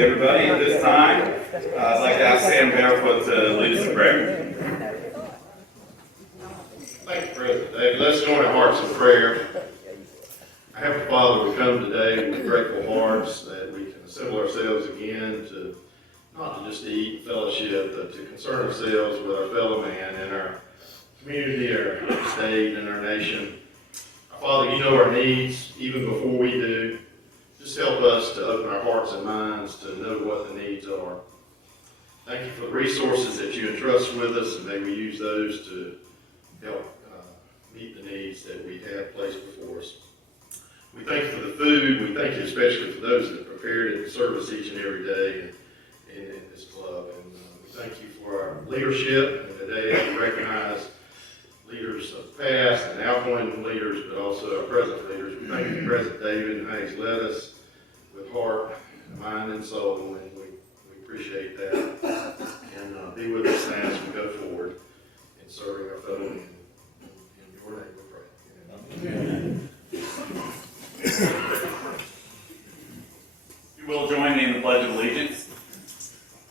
you, everybody. At this time, I'd like to ask Sam Barefoot to lead us in prayer. Thank you, President David. Let's join our hearts in prayer. Our Heavenly Father, we come today with grateful hearts that we can assemble ourselves again to not to just eat and fellowship, but to concern ourselves with our fellow man and our community, our state, and our nation. Our Father, you know our needs even before we do. Just help us to open our hearts and minds to know what the needs are. Thank you for the resources that you entrust with us, and may we use those to help meet the needs that we have placed before us. We thank you for the food. We thank you especially for those that prepared it and serve us each and every day in this club. And we thank you for our leadership. And today we recognize leaders of the past and outgoing leaders, but also our present leaders. We thank you for President David and how he's led us with heart, mind, and soul, and we appreciate that. And be with us now as we go forward in serving our fellow men. In your name we pray. Amen. You will join me in the Pledge of Allegiance.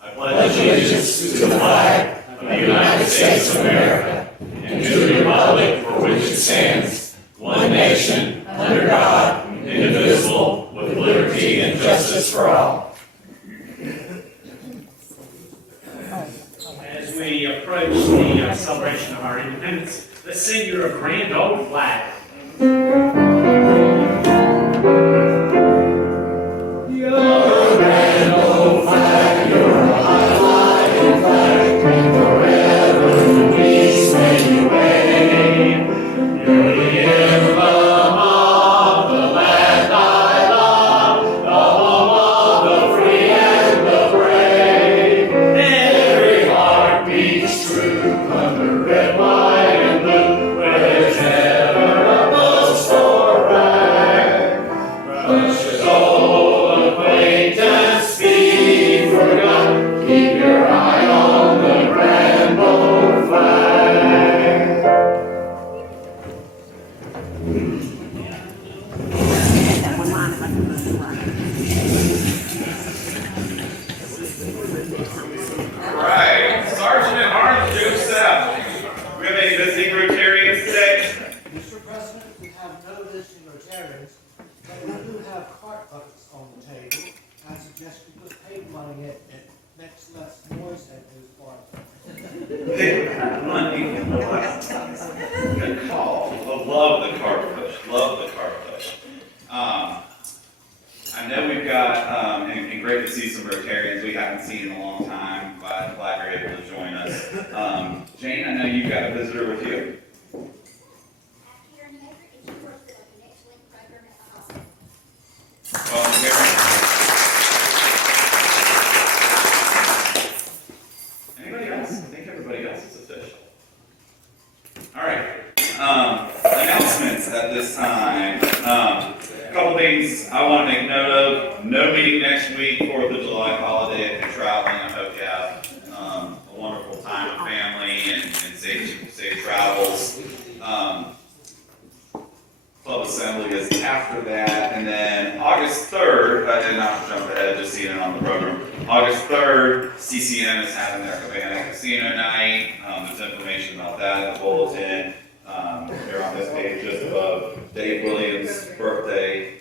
I pledge allegiance to the flag of the United States of America and to the republic for which it stands, one nation, under God, indivisible, with liberty and justice for all. As we approach the celebration of our independence, let's sing your grand old flag. I know we've got, and great to see some Rotarians we haven't seen in a long time. Glad you're able to join us. Jane, I know you've got a visitor with you. Welcome, Karen. Anybody else? I think everybody else is official. All right. Announcements at this time. A couple things I want to make note of. No meeting next week, 4th of July holiday. If you're traveling, I hope you have a wonderful time with family and safe travels. Club assembly is after that, and then August 3rd, I did not jump ahead, just seeing it on the program. August 3rd, CCM is having their Cabana Casino night. There's information about that in the bulletin. Here on this page, just above Dave Williams' birthday,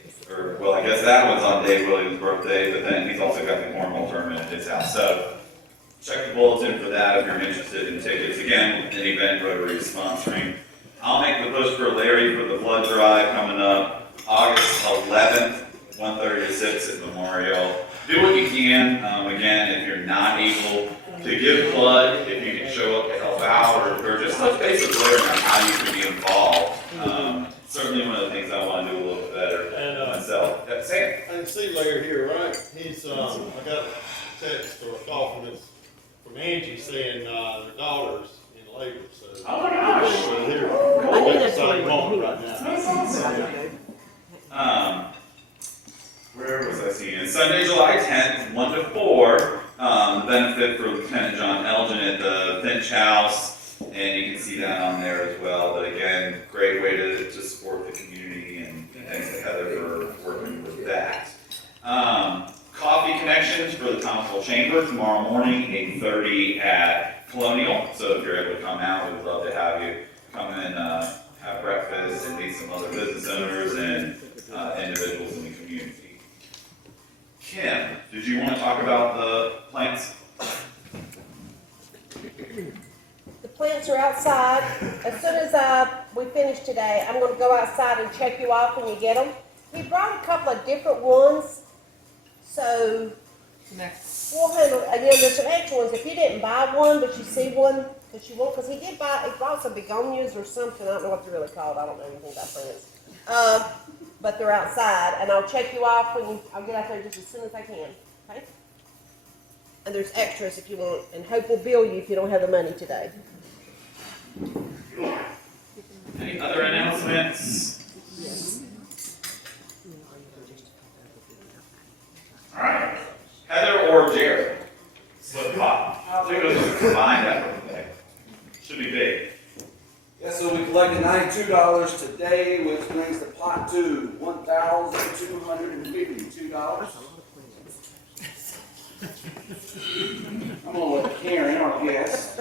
well, I guess that one's on Dave Williams' birthday, but then he's also got the cornhole tournament at his house. So check the bulletin for that if you're interested in tickets. Again, an event Rotary is sponsoring. I'll make the push for Larry for the blood drive coming up August 11th, 1:30 to 6 at Memorial. Do what you can. Again, if you're not able to give blood, if you can show up to help out or just touch base with Larry on how you can be involved. Certainly one of the things I want to do a little bit better myself. Sam. I can see Larry here, right? He's, I got a text or a call from Angie saying their daughter's in labor. So, oh my gosh. I need a exciting moment right now. Where was I seeing it? Sunday, July 10th, 1 to 4. The benefit for Lieutenant John Elgin at the Finch House, and you can see that on there as well. But again, great way to support the community, and thanks to Heather for working with that. Coffee Connection elections for the Thomasville Chamber tomorrow morning, 8:30 at Colonial. So if you're able to come out, we'd love to have you come and have breakfast and meet some other business owners and individuals in the community. Kim, did you want to talk about the plants? The plants are outside. As soon as we finish today, I'm going to go outside and check you off when you get them. He brought a couple of different ones, so we'll handle. Again, there's some extra ones. If you didn't buy one, but you see one that you want, because he brought some begonias or something. I don't know what they're really called. I don't know anything about plants. But they're outside, and I'll check you off I'll get out there just as soon as I can. Okay? And there's extras if you want, and Hope will bill you if you don't have the money today. Any other announcements? All right. Heather or Jared? Split pot. I think it was a combined effort today. Should be big. Yeah, so we collected $92 today, which brings the pot to $1,252. I'm gonna let Karen, I guess.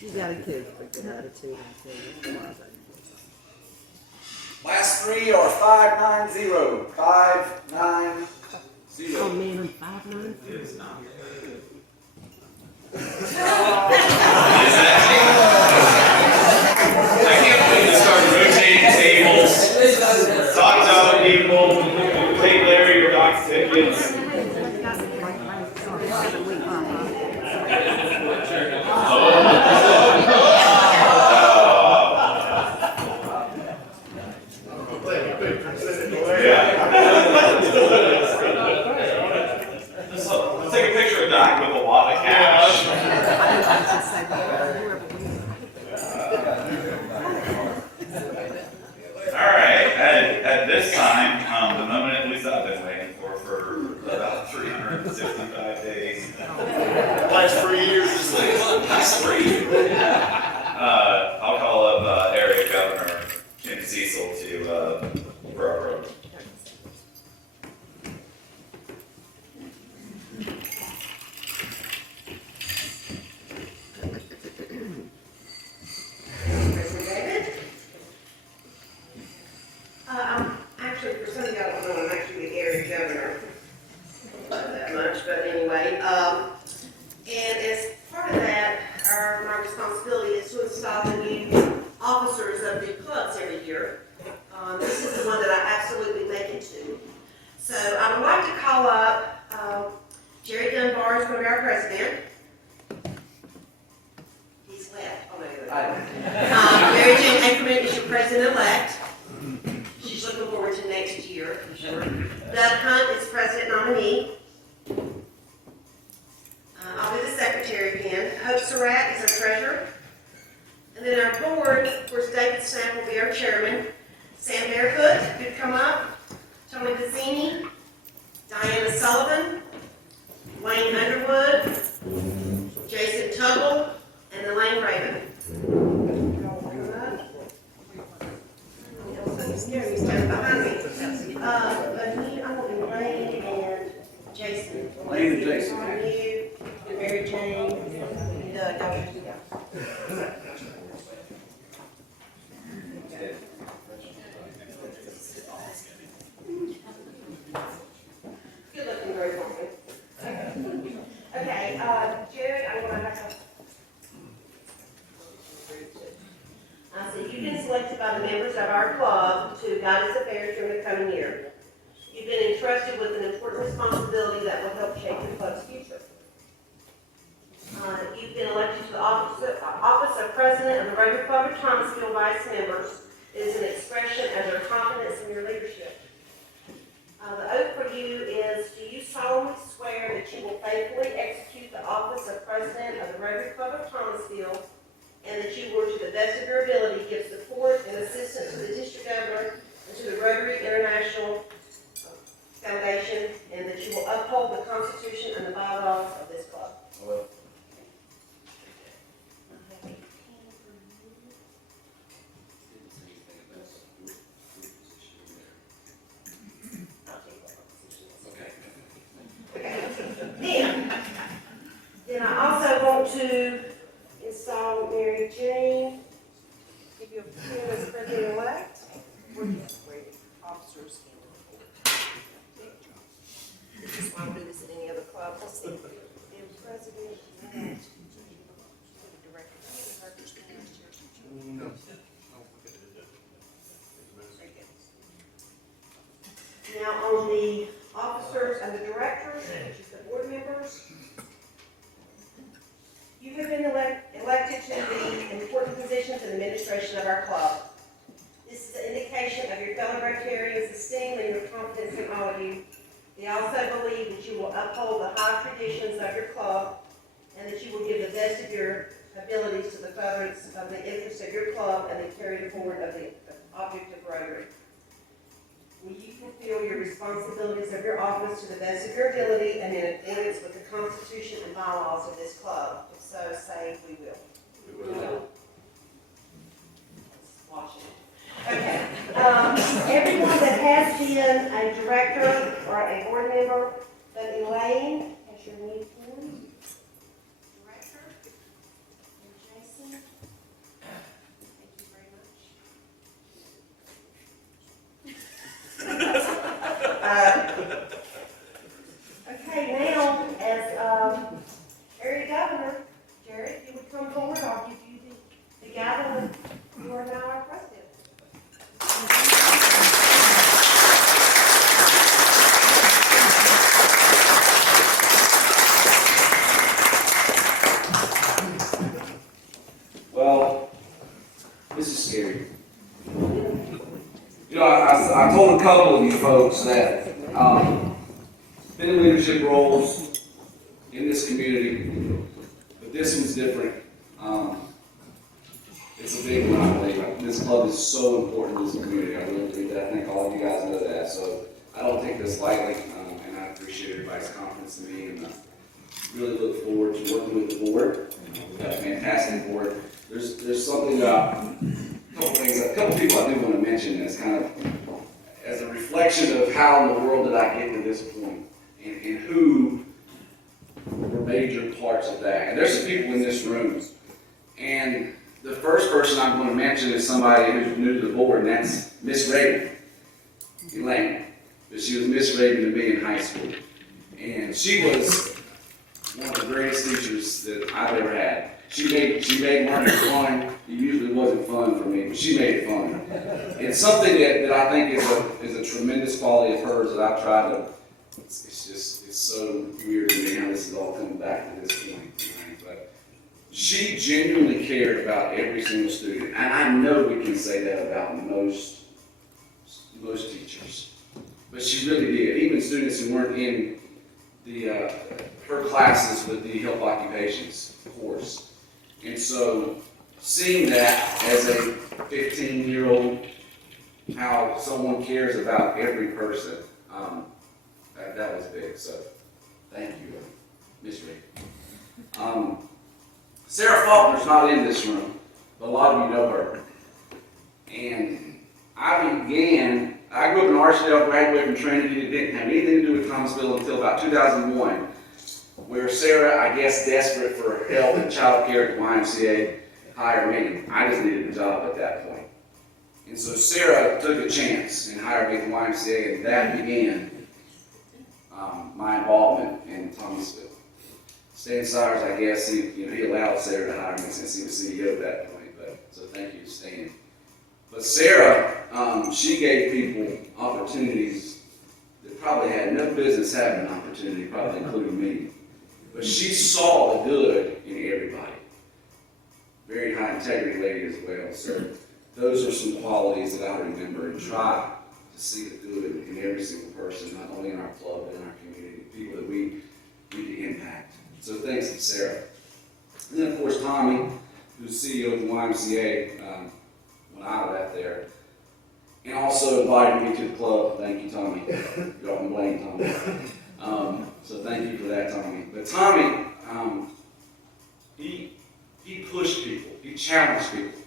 You got a good attitude. Last three are 590. 590. Oh man, I'm 5'9". It's not. I can't wait to start rotating tables, talk to other people, take Larry your doc's tickets. Let's take a picture of Doc with a lot of cash. All right, at this time, the moment at least I've been waiting for about 365 days. Last 3 years. Last 3 years. I'll call up Area Governor Kim Cecil for our program. I'm actually, for some of y'all don't know, I'm actually the area governor. Not that much, but anyway. And as part of that, my responsibility is to install the new officers of the clubs every year. This is the one that I absolutely make it to. So I would like to call up Jerry Dunbar is going to be our president. He's left. Oh, no, Mary Jane Ackerman is your president-elect. She's looking forward to next year, for sure. Doug Hunt is president nominee. I'll be the secretary again. Hope Surratt is our treasurer. And then our board, of course, David Snap will be our chairman. Sam Barefoot could come up. Tony Pizzini. Diana Sullivan. Wayne Underwood. Jason Tuggle. And Elaine Raven. He's standing behind me. But me, I'm going to be Wayne and Jason. Wayne and Jason. You, and Mary Jane, and Doug. Good looking, very confident. Okay, Jared, I'm going to have to. So you've been selected by the members of our club to guide its affairs during the coming year. You've been entrusted with an important responsibility that will help shape the club's future. You've been elected to the office of President of the Rotary Club of Thomasville Vice Members. It is an expression of their confidence in your leadership. The oath for you is, do you solemnly swear that you will faithfully execute the office of President of the Rotary Club of Thomasville, and that you will, to the best of your ability, give support and assistance to the district governor and to the Rotary International Foundation, and that you will uphold the Constitution and the bylaws of this club? going to install Mary Jane, give you a pen as president-elect. Officers and this is why we do this at any other club. Let's see. And president-elect. No. Now on the officers and the directors, which is the board members, you have been elected to the important positions in the administration of our club. This is an indication of your fellow Rotarians' esteem and your confidence in all of you. They also believe that you will uphold the high traditions of your club and that you will give the best of your abilities to the furtherance of the interests of your club and the carrying forward of the object of Rotary. Will you fulfill your responsibilities of your office to the best of your ability and in accordance with the Constitution and bylaws of this club? If so, say we will. We will. Watch it. Okay. Everyone that has been a director or a board member, but Elaine, has your new pen. Director. And Jason. Thank you very much. Okay, now, as area governor, Jared, if you would come forward, I'll give you the gavel. You are now our president. Well, this is scary. You know, I told a couple of you folks that been in leadership roles in this community, but this one's different. It's a big one, I believe. This club is so important to this community. I really believe that. I think all of you guys know that. So I don't take this lightly, and I appreciate everybody's confidence in me, and really look forward to working with the board. We've got a fantastic board. There's something, a couple people I do want to mention as kind of as a reflection of how in the world did I get to this point, and who were major parts of that. And there's some people in this room, and the first person I'm going to mention is somebody who's new to the board, and that's Miss Raven, Elaine. But she was Miss Raven to me in high school, and she was one of the greatest teachers that I've ever had. She made learning fun. It usually wasn't fun for me, but she made it fun. It's something that I think is a tremendous quality of hers that I've tried to. It's so weird to me how this is all coming back to this point. Right? But she genuinely cared about every single student, and I know we can say that about most teachers. But she really did. Even students who weren't in her classes with the health occupations course. And so, seeing that as a 15-year-old, how someone cares about every person, that was big. So, thank you, Ms. Reed. Sarah Faulkner's not in this room, but a lot of you know her. And I grew up in Archdale, graduated from Trinity. It didn't have anything to do with Thomasville until about 2001. Where Sarah, I guess, desperate for help and child care at the YMCA, hired me. I just needed a job at that point. And so Sarah took a chance and hired me at the YMCA, and that began my involvement in Thomasville. Stan Sires, I guess, he allowed Sarah to hire me since he was CEO at that point. So thank you, Stan. But Sarah, she gave people opportunities that probably had no business having an opportunity, probably including me. But she saw the good in everybody. Very high integrity lady as well. So those are some qualities that I remember and try to see the good in every single person, not only in our club, but in our community, people that we need to impact. So thanks to Sarah. And then of course Tommy, who's CEO of the YMCA when I left there. And also invited me to the club. Thank you, Tommy. Y'all can blame Tommy. So thank you for that, Tommy. But Tommy, he pushed people. He challenged people.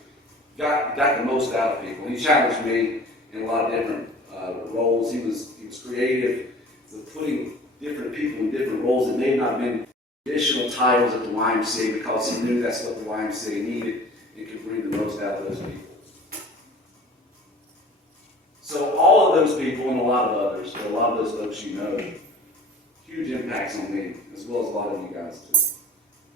Got the most out of people. He challenged me in a lot of different roles. He was creative, putting different people in different roles that may have not been additional titles at the YMCA because he knew that's what the YMCA needed and could bring the most out of those people. So all of those people and a lot of others, but a lot of those folks you know, huge impacts on me, as well as a lot of you guys do.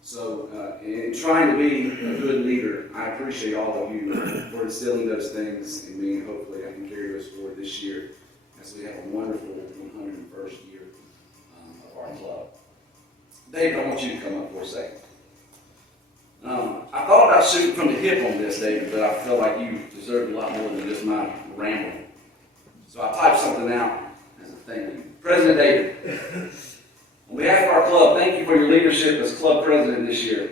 So in trying to be a good leader, I appreciate all of you for instilling those things in me, and hopefully I can carry those forward this year as we have a wonderful 101st year of our club. David, I want you to come up for a second. I thought about shooting from the hip on this, David, but I felt like you deserved a lot more than just my rambling. So I typed something out as a thank you. President David, on behalf of our club, thank you for your leadership as club president this year.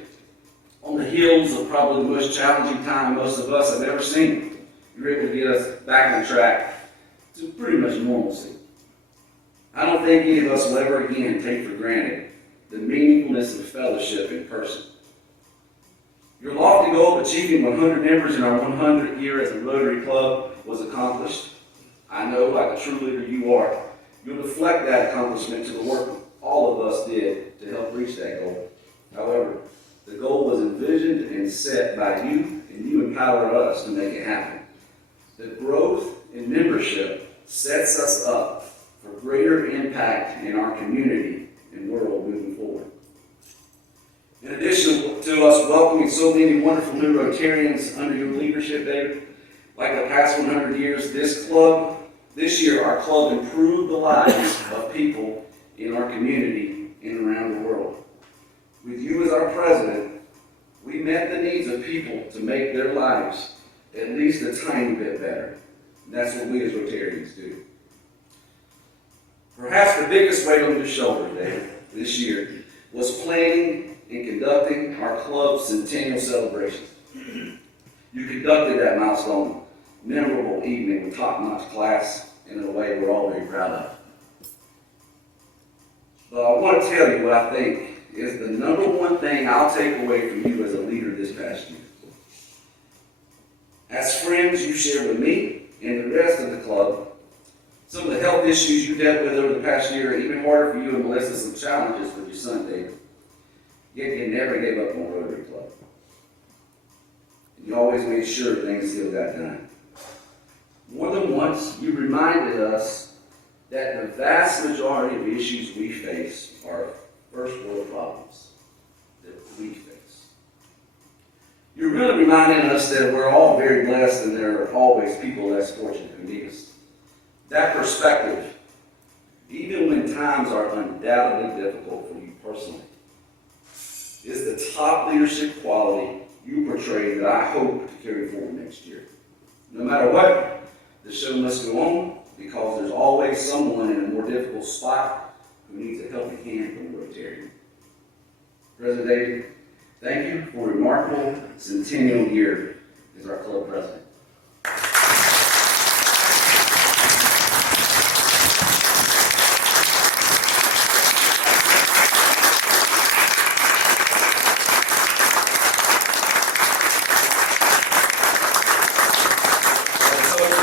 On the heels of probably the most challenging time most of us have ever seen, you were able to get us back on track to pretty much normalcy. I don't think any of us will ever again take for granted the meaningfulness of fellowship in person. Your lofty goal of achieving 100 members in our 100th year as a Rotary Club was accomplished. I know, like a true leader you are, you'll deflect that accomplishment to the work all of us did to help reach that goal. However, the goal was envisioned and set by you, and you empowered us to make it happen. The growth in membership sets us up for greater impact in our community and world moving forward. In addition to us welcoming so many wonderful new Rotarians under your leadership, David, like the past 100 years, this year our club improved the lives of people in our community and around the world. With you as our president, we met the needs of people to make their lives at least a tiny bit better. And that's what we as Rotarians do. Perhaps the biggest weight on your shoulders, David, this year was planning and conducting our club's centennial celebration. You conducted that milestone, memorable evening with top-notch class in a way we're all very proud of. But I want to tell you what I think is the number one thing I'll take away from you as a leader this past year. As friends, you shared with me and the rest of the club some of the health issues you dealt with over the past year, and even harder for you and Melissa, some challenges with your son, David. Yet you never gave up on Rotary Club. And you always made sure things still got done. More than once, you reminded us that the vast majority of issues we face are first world problems that we face. You're really reminding us that we're all very blessed and there are always people less fortunate who need us. That perspective, even when times are undoubtedly difficult for you personally, is the top leadership quality you portray that I hope to carry forward next year. No matter what, the show must go on because there's always someone in a more difficult spot who needs a helping hand from a Rotarian. President David, thank you for a remarkable centennial year as our club president.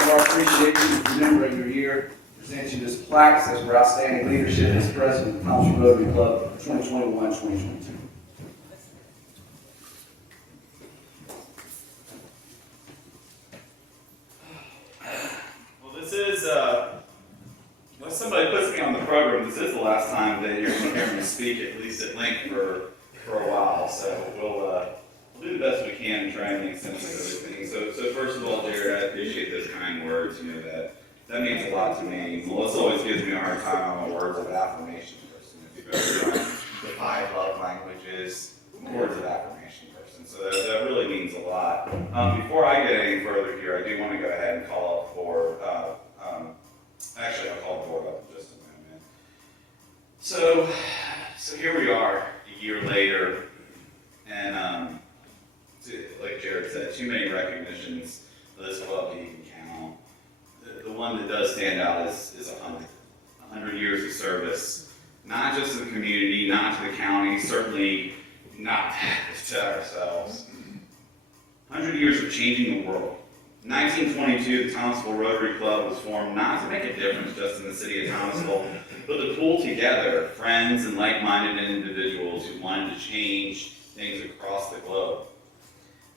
I appreciate you remembering your year. Present you this plaque that says for outstanding leadership as president of the Thompson Rotary Club 2021-2022. Well, this is, unless somebody puts me on the program, this is the last time that you're going to hear me speak, at least at length, for a while. So we'll do the best we can and try and make sense of everything. So first of all, Jared, I appreciate those kind words. You know, that means a lot to me. Melissa always gives me a hard time on my words of affirmation person. If you've ever done the 5 love languages, words of affirmation person. So that really means a lot. Before I get any further here, I do want to go ahead and call up for, actually I'll call the board up in just a moment. So here we are, a year later, and like Jared said, too many recognitions for this club to even count. The one that does stand out is 100 years of service, not just to the community, not to the county, certainly not to ourselves. 100 years of changing the world, 1922, the Thomasville Rotary Club was formed not to make a difference just in the city of Thomasville, but to pull together friends and like-minded individuals who wanted to change things across the globe.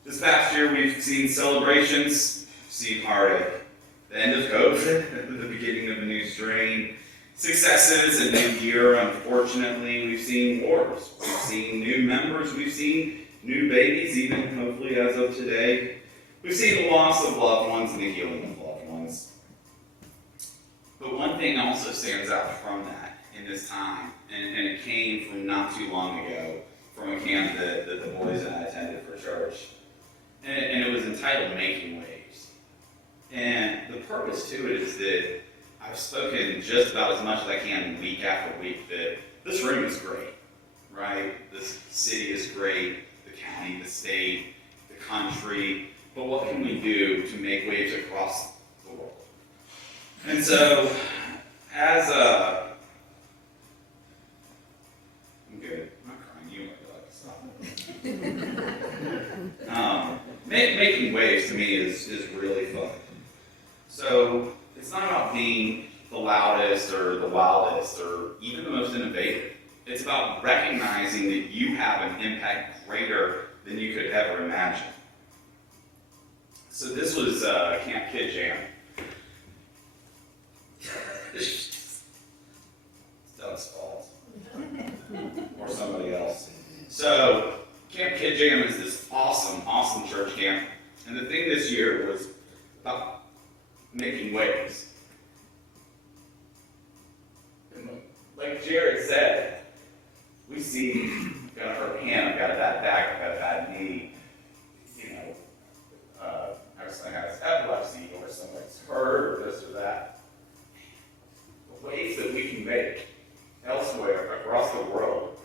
This past year, we've seen celebrations, seen heartache, the end of COVID, the beginning of a new strain, successes, a new year. Unfortunately, we've seen wars, we've seen new members, we've seen new babies, even hopefully as of today. We've seen the loss of loved ones and the healing of loved ones. But one thing also stands out from that in this time, and it came from not too long ago, from a camp that the boys and I attended for church. And it was entitled Making Waves. And the purpose to it is that I've spoken just about as much as I can week after week that this room is great, right? This city is great, the county, the state, the country, but what can we do to make waves across the world? And so, as I'm good, I'm not crying, you might be like, stop. Making waves to me is really fun. So, it's not about being the loudest or the wildest or even the most innovative. It's about recognizing that you have an impact greater than you could ever imagine. So this was Camp Kid Jam. It's Doug's fault. Or somebody else. So Camp Kid Jam is this awesome church camp. And the thing this year was about making waves. And like Jared said, we see, I've got a hurt hand, I've got a bad back, I've got a bad knee, I have epilepsy, or somebody's hurt, or this or that. The waves that we can make elsewhere across the world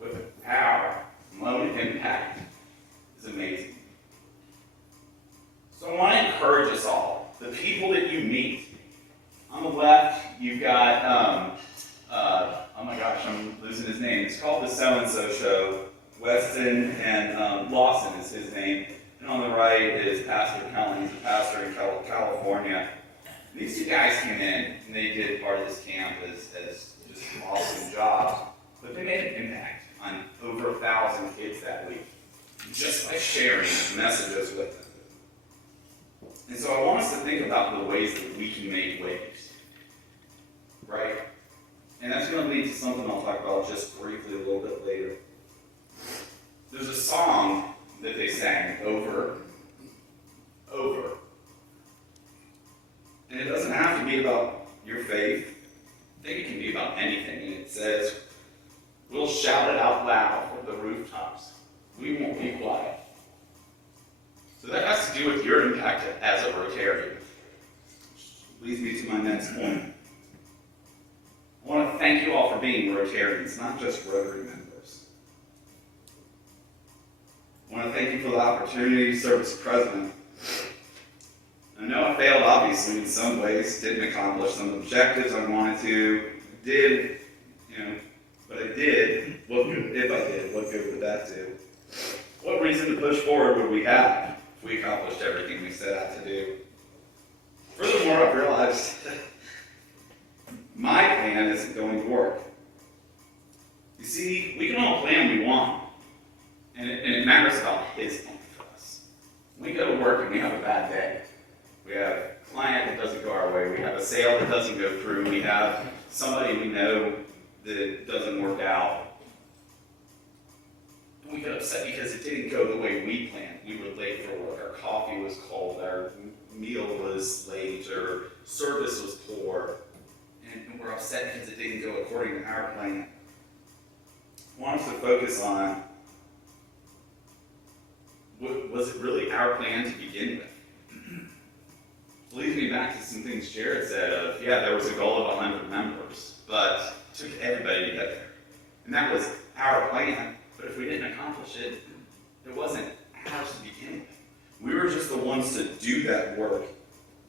with our lone impact is amazing. So I want to encourage us all, the people that you meet. On the left, you've got, oh my gosh, I'm losing his name. It's called the So-and-So Show. Weston and Lawson is his name. And on the right is Pastor Cullen. He's a pastor in California. These two guys came in, and they did part of this camp as just awesome jobs. But they made an impact on over 1,000 kids that week, just by sharing messages with them. And so I want us to think about the ways that we can make waves, right? And that's going to lead to something I'll talk about just briefly a little bit later. There's a song that they sang over. And it doesn't have to be about your faith. I think it can be about anything. And it says, we'll shout it out loud from the rooftops. We won't be quiet. So that has to do with your impact as a Rotarian. Which leads me to my next point. I want to thank you all for being Rotarians, not just Rotary members. I want to thank you for the opportunity to serve as president. I know I failed, obviously, in some ways, didn't accomplish some objectives I wanted to, but I did. What good, if I did, what good would that do? What reason to push forward would we have if we accomplished everything we set out to do? Furthermore, I've realized my plan isn't going to work. You see, we can all plan we want, and it matters about his plan for us. We go to work and we have a bad day. We have a client that doesn't go our way. We have a sale that doesn't go through. We have somebody we know that doesn't work out. And we get upset because it didn't go the way we planned. We were late for work. Our coffee was cold. Our meal was late. Or service was poor. And we're upset because it didn't go according to our plan. I want us to focus on, was it really our plan to begin with? Leads me back to some things Jared said of, yeah, there was a goal of 100 members, but it took everybody to get there. And that was our plan, but if we didn't accomplish it, it wasn't ours to begin with. We were just the ones to do that work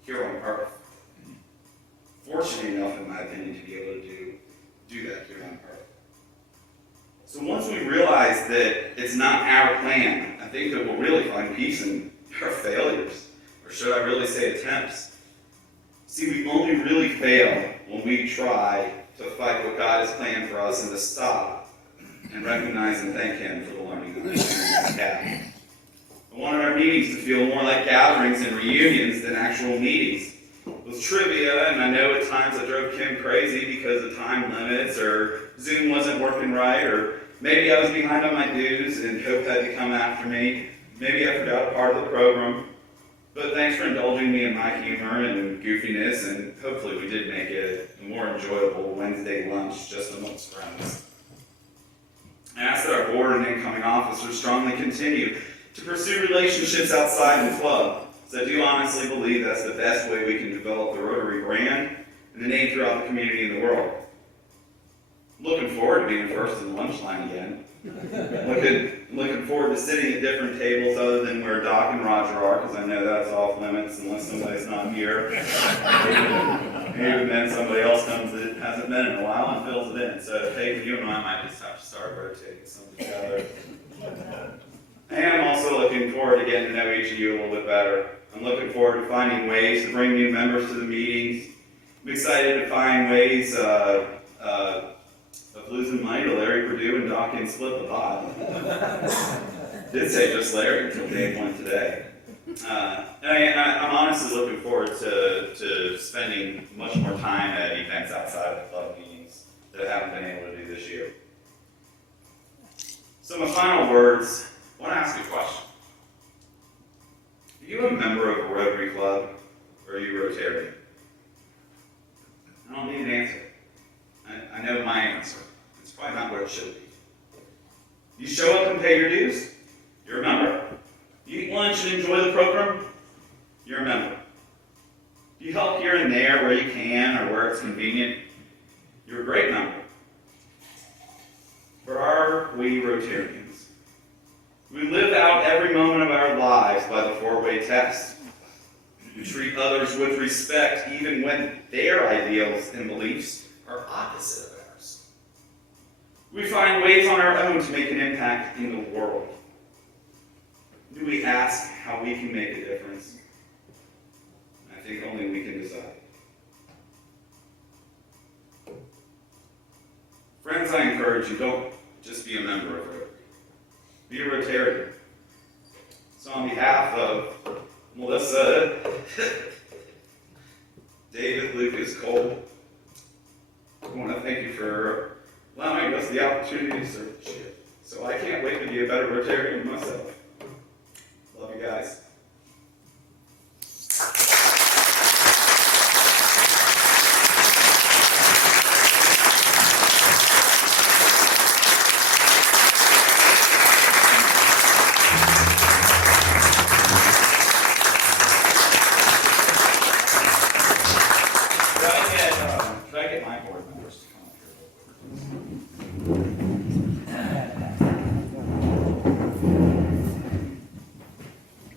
here on earth. Fortunate enough, in my opinion, to be able to do that here on earth. So once we realize that it's not our plan, I think that we'll really find peace in our failures, our Or should I really say attempts? See, we only really fail when we try to fight what God has planned for us and to stop and recognize and thank Him for the learning opportunities we have. I wanted our meetings to feel more like gatherings and reunions than actual meetings. With trivia, and I know at times I drove Kim crazy because of time limits, or Zoom wasn't working right, or maybe I was behind on my dues and Hope had to come after me. Maybe I forgot a part of the program. But thanks for indulging me in my humor and goofiness, and hopefully we did make it a more enjoyable Wednesday lunch just amongst friends. I ask that our board and incoming officers strongly continue to pursue relationships outside the club, as I do honestly believe that's the best way we can develop the Rotary brand and the name throughout the community and the world. Looking forward to being first in the lunch line again. Looking forward to sitting at different tables other than where Doc and Roger are, because I know that's off limits unless somebody's not here. Maybe then somebody else comes that hasn't been in a while and fills it in. So Dave, you and I might just have to start rotating some together. And I'm also looking forward to getting to know each of you a little bit better. I'm looking forward to finding ways to bring new members to the meetings. I'm excited to find ways of losing money to Larry Purdue and Doc and split the pot. Did say just Larry until Dave went today. I'm honestly looking forward to spending much more time at events outside of the club meetings that I haven't been able to do this year. So my final words, I want to ask you a question. Are you a member of a Rotary Club, or are you Rotarian? I don't need an answer. I know my answer. It's probably not what it should be. You show up and pay your dues, you're a member. You eat lunch and enjoy the program, you're a member. You help here and there where you can or where it's convenient, you're a great member. But are we Rotarians? We live out every moment of our lives by the four-way test. We treat others with respect even when their ideals and beliefs are opposite of ours. We find ways on our own to make an impact in the world. Do we ask how we can make a difference? I think only we can decide. Friends, I encourage you, don't just be a member of Rotary. Be a Rotarian. So on behalf of Melissa, David, Lucas, Cole, I want to thank you for allowing us the opportunity to serve the ship. So I can't wait to be a better Rotarian myself. Love you guys. Could I get my board members to come up here?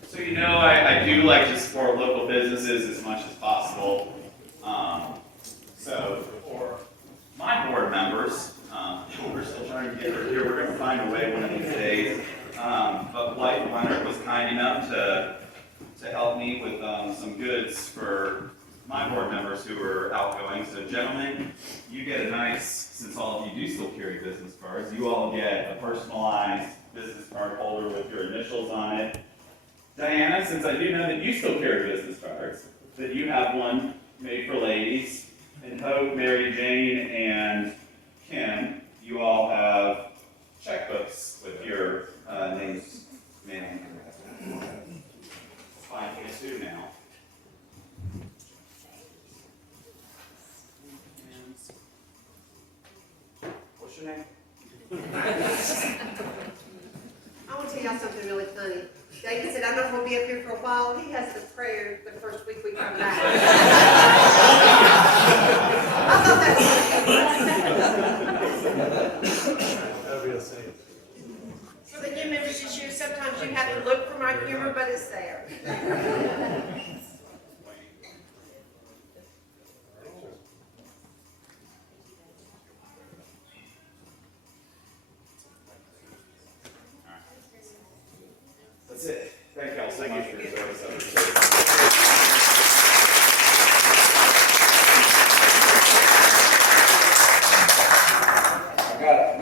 So you know, I do like to support local businesses as much as possible. So for my board members, we're still trying to get her here. We're going to find a way one of these days. But Light Leonard was kind enough to help me with some goods for my board members who are outgoing. So gentlemen, you get a nice, since all of you do still carry business cards, you all get a personalized business card holder with your initials on it. Diana, since I do know that you still carry business cards, that you have one made for ladies. And Hope, Mary Jane, and Kim, you all have checkbooks with your names made on them. Fine, you do now. What's your name? I want to tell y'all something really funny. David said, I'm not going to be up here for a while. He has the prayer the first week we come back. I thought that was for the new members this year, sometimes you have to look for my humor, but it's there. That's it. Thank y'all so much for your service.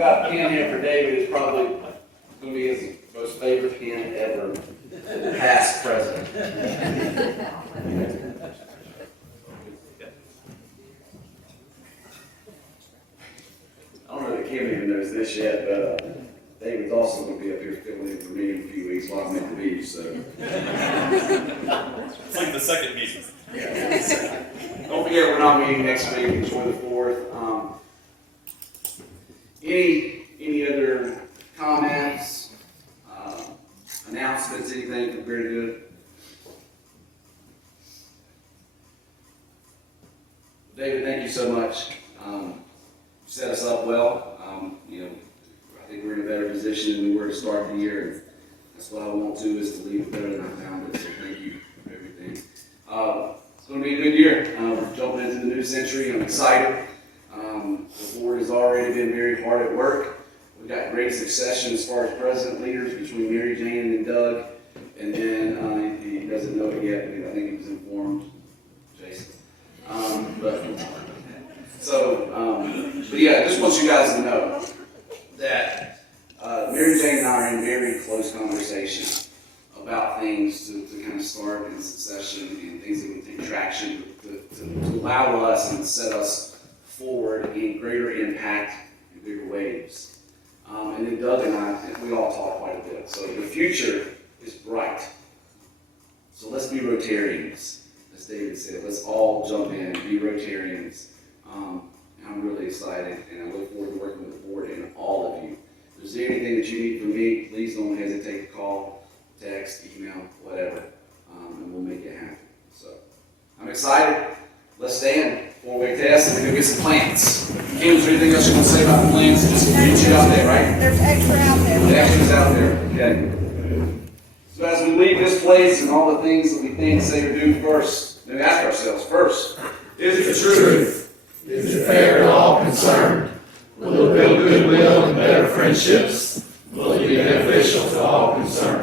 got a pen here for David. It's probably gonna be his most favorite pen ever, past, present. I don't know that Kim even knows this yet, but David's also gonna be up here filling in for me in a few weeks while I'm at the beach, so. It's like the second meeting. Don't forget, we're not meeting next week, enjoy the 4th. Any other comments, announcements, anything? Very good. David, thank you so much. You set us up well. I think we're in a better position than we were to start the year. And that's what I want to, is to leave it better than I found it. So thank you for everything. It's going to be a good year. We're jumping into the new century. I'm excited. The board has already been very hard at work. We've got great succession as far as president leaders between Mary Jane and Doug. And then he doesn't know it yet, but I think he was informed, Jason. But yeah, I just want you guys to know that Mary Jane and I are in very close conversation about things to kind of start in succession and things that would take traction to allow us and set us forward in greater impact and bigger waves. And then Doug and I, we all talk quite a bit. So the future is bright. So let's be Rotarians, as David said. Let's all jump in, be Rotarians. I'm really excited, and I look forward to working with the board and all of you. If there's anything that you need from me, please don't hesitate to call, text, email, whatever, and we'll make it happen. So I'm excited. Let's stand. 4-way test, and we're going to get some plants. Kim, is there anything else you want to say about the plants? Just reach it out there, right? There's extra out there. The extra's out there. Okay. So as we leave this place and all the things that we think, say, or do first, then ask ourselves first, is it the truth? Is it fair to all concerned? Will it build goodwill and better friendships? Will it be beneficial to all concerned?